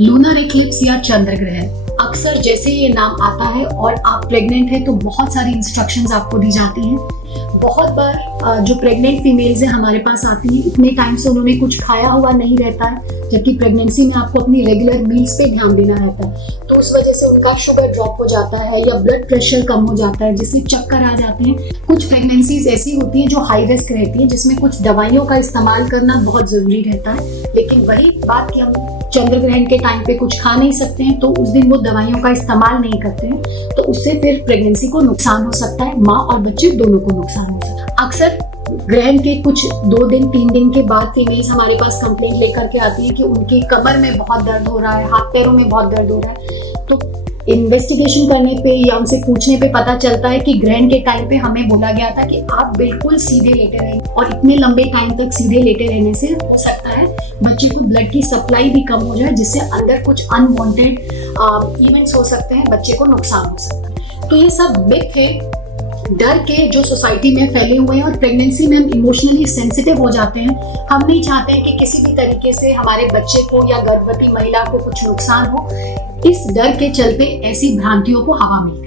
Lunar Eclipse या चंद्र ग्रहण, अक्सर जैसे ये नाम आता है और आप प्रेग्नेंट हैं तो बहुत सारी इंस्ट्रक्शंस आपको दी जाती हैं। बहुत बार जो प्रेग्नेंट फीमेल्स हैं हमारे पास आती हैं, इतने टाइम से उन्होंने कुछ खाया हुआ नहीं रहता है, जबकि प्रेगनेंसी में आपको अपनी रेगुलर मील्स पे ध्यान देना रहता है, तो उस वजह से उनका शुगर ड्रॉप हो जाता है या ब्लड प्रेशर कम हो जाता है, जिससे चक्कर आ जाते हैं। कुछ प्रेगनेंसीज ऐसी होती हैं जो हाई रिस्क रहती हैं, जिसमें कुछ दवाइयों का इस्तेमाल करना बहुत जरूरी रहता है। लेकिन वही बात कि हम चंद्र ग्रहण के टाइम पे कुछ खा नहीं सकते हैं, तो उस दिन वो दवाइयों का इस्तेमाल नहीं करते हैं, तो उससे फिर प्रेगनेंसी को नुकसान हो सकता है, माँ और बच्चे दोनों को नुकसान हो सकता है। अक्सर ग्रहण के कुछ 2 दिन 3 दिन के बाद फीमेल्स हमारे पास कंप्लेंट लेकर के आती है कि उनकी कमर में बहुत दर्द हो रहा है, हाथ पैरों में बहुत दर्द हो रहा है। तो इन्वेस्टिगेशन करने पे या उनसे पूछने पे पता चलता है कि ग्रहण के टाइम पे हमें बोला गया था कि आप बिल्कुल सीधे लेटे रहें, और इतने लंबे टाइम तक सीधे लेटे रहने से हो सकता है बच्चे को ब्लड की सप्लाई भी कम हो जाए, जिससे अंदर कुछ अनवांटेड इवेंट्स हो सकते हैं, बच्चे को नुकसान हो सकता है। तो ये सब मिथ है, डर के जो सोसाइटी में फैले हुए हैं, और प्रेगनेंसी में हम इमोशनली सेंसिटिव हो जाते हैं। हम नहीं चाहते हैं कि किसी भी तरीके से हमारे बच्चे को या गर्भवती महिला को कुछ नुकसान हो। इस डर के चलते ऐसी भ्रांतियों को हवा मिलती है।